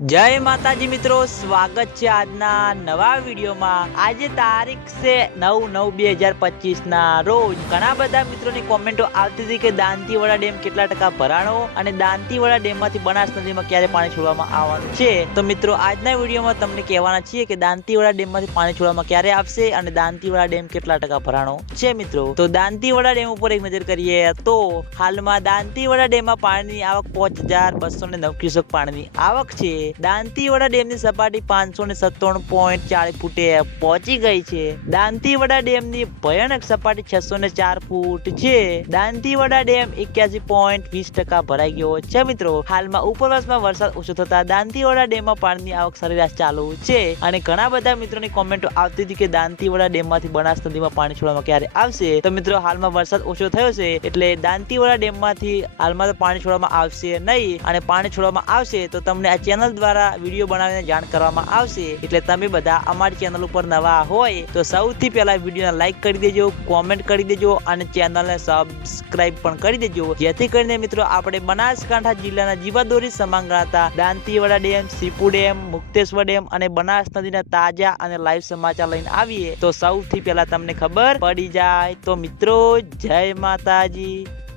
જય માતાજી મિત્રો, સ્વાગત છે આજના નવા વિડીયોમાં. આજે તારીખ છે નવ નવ બે હજાર પચીસ ના રોજ. ઘણા બધા મિત્રોની કોમેન્ટો આવતી હતી કે દાંતીવાડા ડેમ કેટલા ટકા ભરાણો અને દાંતીવાડા ડેમમાંથી બનાસ નદીમાં ક્યારે પાણી છોડવામાં આવવાનું છે? તો મિત્રો, આજના વિડીયોમાં તમને કહેવાના છીએ કે દાંતીવાડા ડેમમાંથી પાણી છોડવામાં ક્યારે આવશે અને દાંતીવાડા ડેમ કેટલા ટકા ભરાણો છે મિત્રો? તો દાંતીવાડા ડેમ ઉપર એક નજર કરીએ તો હાલમાં દાંતીવાડા ડેમમાં પાણીની આવક પાંચ હજાર બસો ને નવ ક્યુસેક પાણીની આવક છે. દાંતીવાડા ડેમની સપાટી પાંચસો ને સત્તાણું પોઈન્ટ ચાલીસ ફૂટે પહોંચી ગઈ છે. દાંતીવાડા ડેમની ભયાનક સપાટી છસો ને ચાર ફૂટ છે. દાંતીવાડા ડેમ એક્યાસી પોઈન્ટ વીસ ટકા ભરાઈ ગયો છે મિત્રો. હાલમાં ઉપરવાસમાં વરસાદ ઓછો થતા દાંતીવાડા ડેમમાં પાણીની આવક સરેરાશ ચાલુ છે. અને ઘણા બધા મિત્રોની કોમેન્ટો આવતી હતી કે દાંતીવાડા ડેમમાંથી બનાસ નદીમાં પાણી છોડવામાં ક્યારે આવશે? તો મિત્રો, હાલમાં વરસાદ ઓછો થયો છે એટલે દાંતીવાડા ડેમમાંથી હાલમાં તો પાણી છોડવામાં આવશે નહીં. અને પાણી છોડવામાં આવશે તો તમને આ ચેનલ દ્વારા વીડિયો બનાવીને જાણ કરવામાં આવશે. એટલે તમે બધા અમારી ચેનલ ઉપર નવા હોય તો સૌથી પહેલા વિડીયોને લાઈક કરી દેજો કોમેન્ટ કરી દેજો અને ચેનલને સબસ્ક્રાઇબ પણ કરી દેજો. જેથી કરીને મિત્રો આપણે બનાસકાંઠા જિલ્લાના જીવાદોરી સમાન ગણાતા Dantiwada dam, Sipu dam, Mukteshwar dam અને બનાસ નદીના તાજા અને લાઈવ સમાચાર લઈને આવીએ તો સૌથી પહેલા તમને ખબર પડી જાય. તો મિત્રો, જય માતાજી.